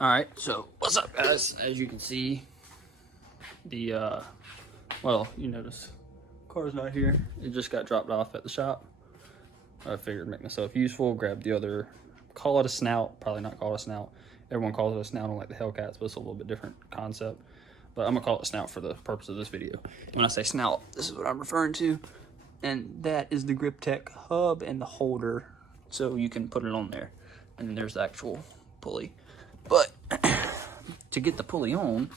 Alright, so what's up guys? As you can see, the well, you notice car's not here. It just got dropped off at the shop. I figured make myself useful, grab the other, call it a snout, probably not call it a snout. Everyone calls it a snout on like the Hellcats, but it's a little bit different concept. But I'm gonna call it a snout for the purpose of this video. When I say snout, this is what I'm referring to. And that is the GripTec hub and the holder, so you can put it on there. And then there's the actual pulley. But to get the pulley on,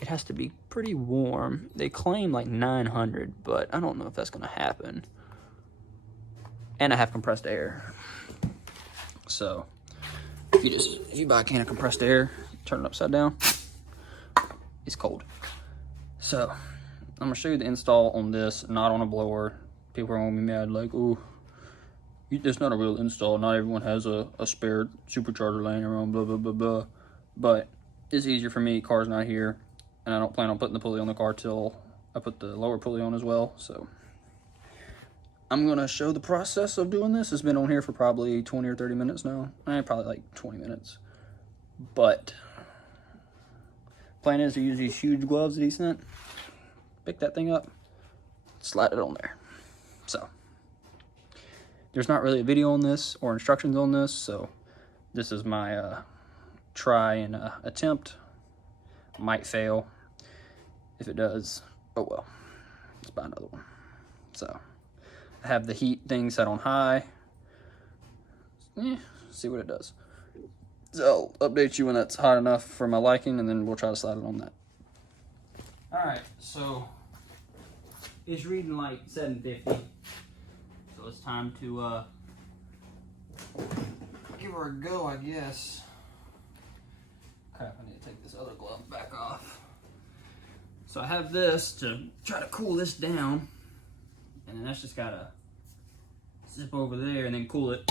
it has to be pretty warm. They claim like 900, but I don't know if that's gonna happen. And I have compressed air. So if you buy a can of compressed air, turn it upside down, it's cold. So I'm gonna show you the install on this, not on a blower. People are gonna be mad like, oh, it's not a real install. Not everyone has a spare supercharger laying around, blah, blah, blah, blah. But it's easier for me. Car's not here, and I don't plan on putting the pulley on the car till I put the lower pulley on as well. So I'm going to show the process of doing this. It's been on here for probably 20 or 30 minutes now. Probably like 20 minutes. But plan is to use these huge gloves that he sent. Pick that thing up, slide it on there. So there's not really a video on this or instructions on this, so this is my try and attempt. Might fail. If it does, oh well, let's buy another one. So I have the heat thing set on high. See what it does. So I'll update you when that's hot enough for my liking, and then we'll try to slide it on that. Alright, so it's reading like 750. So it's time to give her a go, I guess. Crap, I need to take this other glove back off. So I have this to try to cool this down, and then that's just gotta zip over there and then cool it.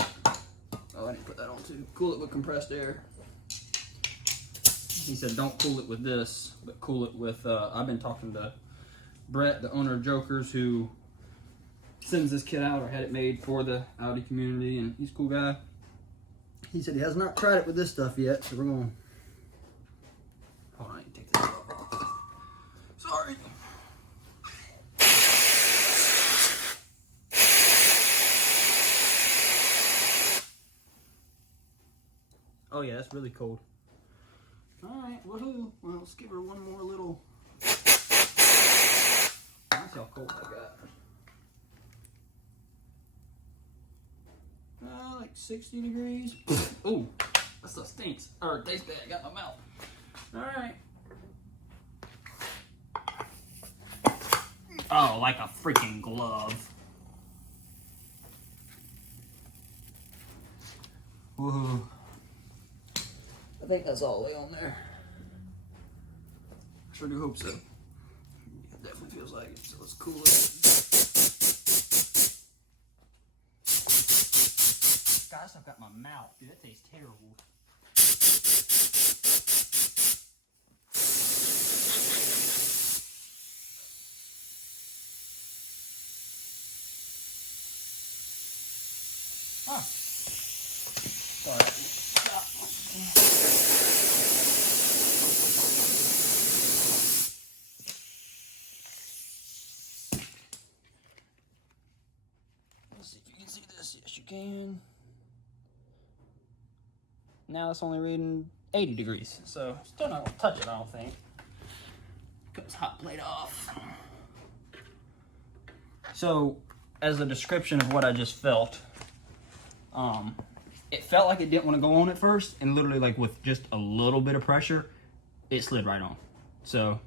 Oh, I need to put that on too. Cool it with compressed air. He said don't cool it with this, but cool it with, I've been talking to Brett, the owner of Jokerz, who sends this kit out or had it made for the Audi community, and he's a cool guy. He said he has not tried it with this stuff yet, so we're going. Hold on, I need to take this off. Sorry. Oh yeah, that's really cold. All right, woohoo! Well, let's give her one more little. That's how cold I got. Like 60 degrees. Ooh, that stuff stinks. Or tastes bad. I got my mouth. Alright. Oh, like a freaking glove. Woohoo. I think that's all the way on there. I sure do hope so. It definitely feels like it, so let's cool it. Gosh, I've got my mouth, dude. That tastes terrible. Huh. Sorry. Let's see if you can see this. Yes, you can. Now it's only reading 80 degrees, so still not gonna touch it, I don't think. Cut this hot plate off. So, as a description of what I just felt, it felt like it didn't want to go on at first, and literally like with just a little bit of pressure, it slid right on. So,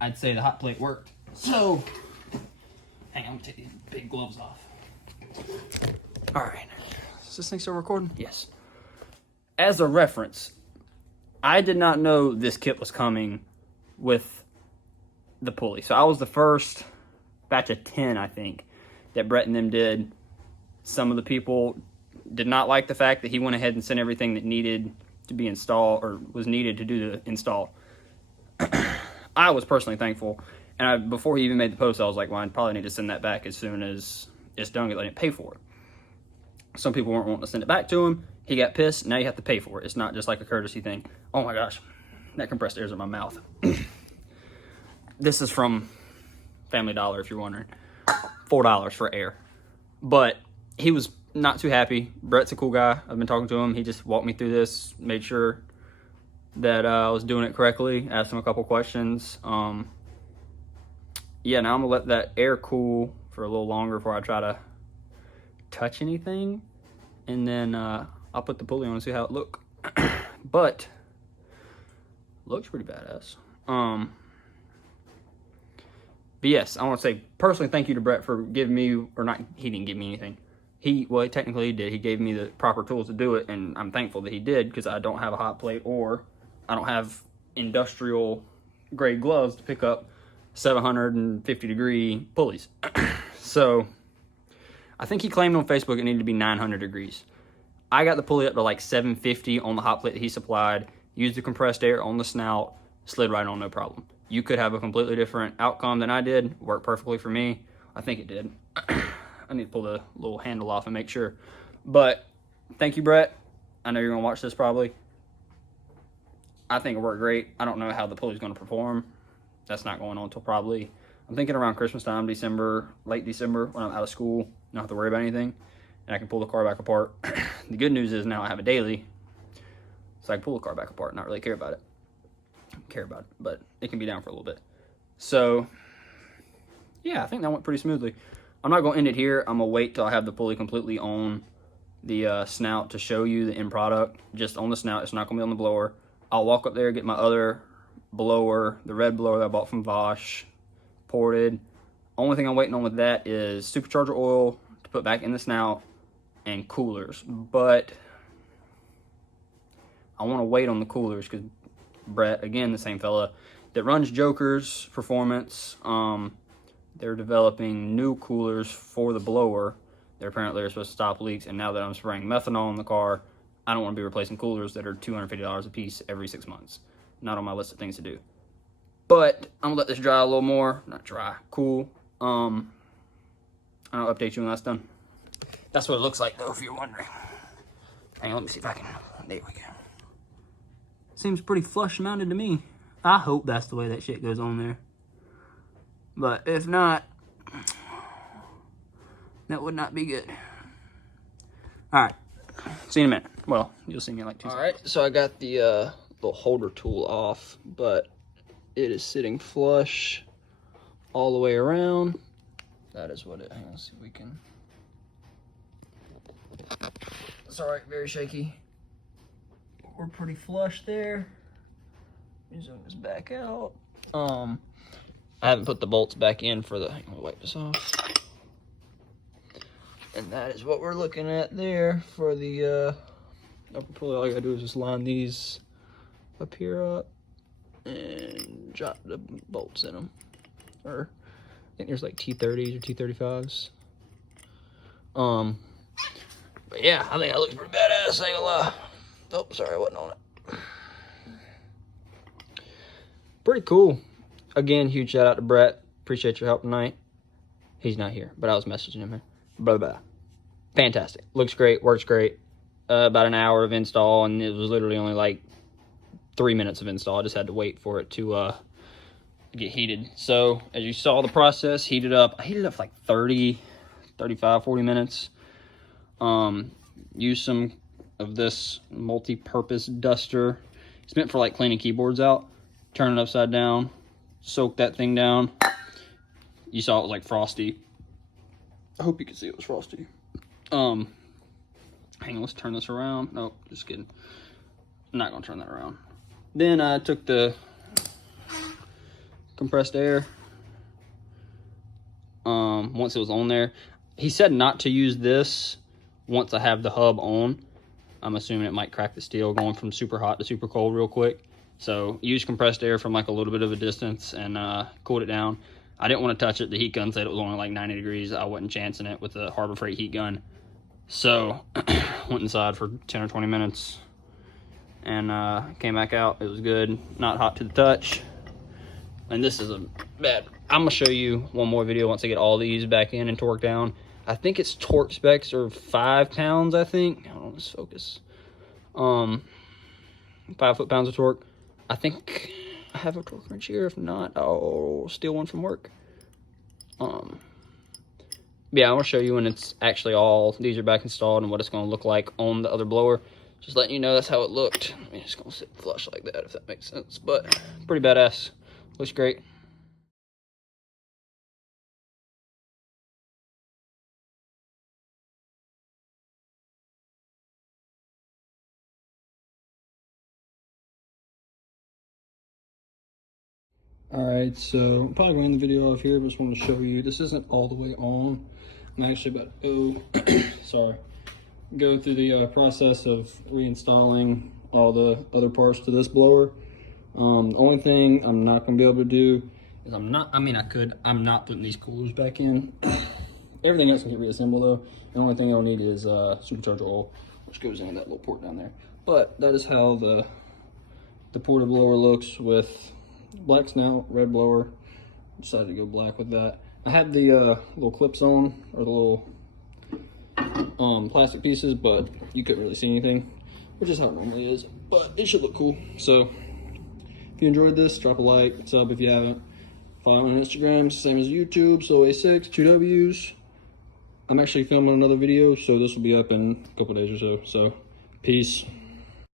I'd say the hot plate worked. So, hang on, I'm gonna take these big gloves off. All right. Is this thing still recording? Yes. As a reference, I did not know this kit was coming with the pulley. So I was the first batch of 10, I think, that Brett and them did. Some of the people did not like the fact that he went ahead and sent everything that needed to be installed or was needed to do the install. I was personally thankful. And before he even made the post, I was like, well, I probably need to send that back as soon as it's done and let it pay for it. Some people weren't wanting to send it back to him. He got pissed. Now you have to pay for it. It's not just like a courtesy thing. Oh my gosh, that compressed air's in my mouth. This is from Family Dollar, if you're wondering. $4 for air. But he was not too happy. Brett's a cool guy. I've been talking to him. He just walked me through this, made sure that I was doing it correctly, asked him a couple questions. Yeah, now I'm gonna let that air cool for a little longer before I try to touch anything. And then I'll put the pulley on and see how it looks. But looks pretty badass. But yes, I want to say personally thank you to Brett for giving me, or not, he didn't give me anything. Well, technically he did. He gave me the proper tools to do it, and I'm thankful that he did, because I don't have a hot plate, or I don't have industrial grade gloves to pick up 750 degree pulleys. So I think he claimed on Facebook it needed to be 900 degrees. I got the pulley up to like 750 on the hot plate that he supplied, used the compressed air on the snout, slid right on, no problem. You could have a completely different outcome than I did. Worked perfectly for me. I think it did. I need to pull the little handle off and make sure. But thank you, Brett. I know you're going to watch this probably. I think it worked great. I don't know how the pulley's going to perform. That's not going on until probably, I'm thinking around Christmas time, December, late December, when I'm out of school. Not have to worry about anything. And I can pull the car back apart. The good news is now I have a daily, so I can pull the car back apart and not really care about it. But it can be down for a little bit. So yeah, I think that went pretty smoothly. I'm not going to end it here. I'm going to wait till I have the pulley completely on the snout to show you the end product. Just on the snout. It's not going to be on the blower. I'll walk up there, get my other blower, the red blower that I bought from Bosch, ported. Only thing I'm waiting on with that is supercharger oil to put back in the snout and coolers. But I want to wait on the coolers because Brett, again, the same fella that runs Jokerz Performance, they're developing new coolers for the blower. They're supposed to stop leaks, and now that I'm spraying methanol in the car, I don't want to be replacing coolers that are $250 a piece every 6 months. Not on my list of things to do. But I'm gonna let this dry a little more. Not dry, cool. I'll update you when that's done. That's what it looks like, though, if you're wondering. Hang on, let me see if I can. There we go. Seems pretty flush mounted to me. I hope that's the way that shit goes on there. But if not, that would not be good. Alright. See you in a minute. Well, you'll see me in like 2 seconds. Alright, so I got the little holder tool off, but it is sitting flush all the way around. That is what it, hang on, let's see if we can. It's alright, very shaky. We're pretty flush there. Let me zoom this back out. I haven't put the bolts back in for the, hang on, let me wipe this off. And that is what we're looking at there for the upper pulley. All I gotta do is just line these up here up and drop the bolts in them. Or I think there's like T30s or T35s. But yeah, I think that looks pretty badass, ain't gonna lie. Oh, sorry, I wasn't on it. Pretty cool. Again, huge shout out to Brett. Appreciate your help tonight. He's not here, but I was messaging him here. Blah, blah. Fantastic. Looks great, works great. About an hour of install, and it was literally only like 3 minutes of install. I just had to wait for it to get heated. So, as you saw the process, heated up. I heated up for like 30, 35, 40 minutes. Used some of this multi-purpose duster. It's meant for like cleaning keyboards out. Turn it upside down. Soak that thing down. You saw it was like frosty. I hope you can see it was frosty. Hang on, let's turn this around. Nope, just kidding. I'm not gonna turn that around. Then I took the compressed air. Once it was on there. He said not to use this once I have the hub on. I'm assuming it might crack the steel going from super hot to super cold real quick. So use compressed air from like a little bit of a distance and cooled it down. I didn't want to touch it. The heat gun said it was only like 90 degrees. I wasn't chancing it with the Harbor Freight heat gun. So went inside for 10 or 20 minutes and came back out. It was good. Not hot to the touch. And this is a bad. I'm going to show you one more video once I get all these back in and torqued down. I think its torque specs are 5 pounds, I think. Hold on, let's focus. 5 foot-pounds of torque. I think I have a torque wrench here. If not, I'll steal one from work. Yeah, I'm gonna show you when it's actually all, these are back installed, and what it's gonna look like on the other blower. Just letting you know that's how it looked. I mean, it's gonna sit flush like that, if that makes sense. But pretty badass. Looks great. Alright, so I'm probably going to end the video off here, but just want to show you, this isn't all the way on. I'm actually about to go, go through the process of reinstalling all the other parts to this blower. The only thing I'm not going to be able to do is I'm not putting these coolers back in. Everything else can get reassembled though. The only thing I'll need is supercharger oil, which goes into that little port down there. But that is how the porta blower looks with black snout, red blower. Decided to go black with that. I had the little clips on, or the little plastic pieces, but you couldn't really see anything, which is how it normally is. But it should look cool. So if you enjoyed this, drop a like, sub if you haven't. Follow me on Instagram, same as YouTube, so A6, 2 W's. I'm actually filming another video, so this will be up in a couple days or so. So peace.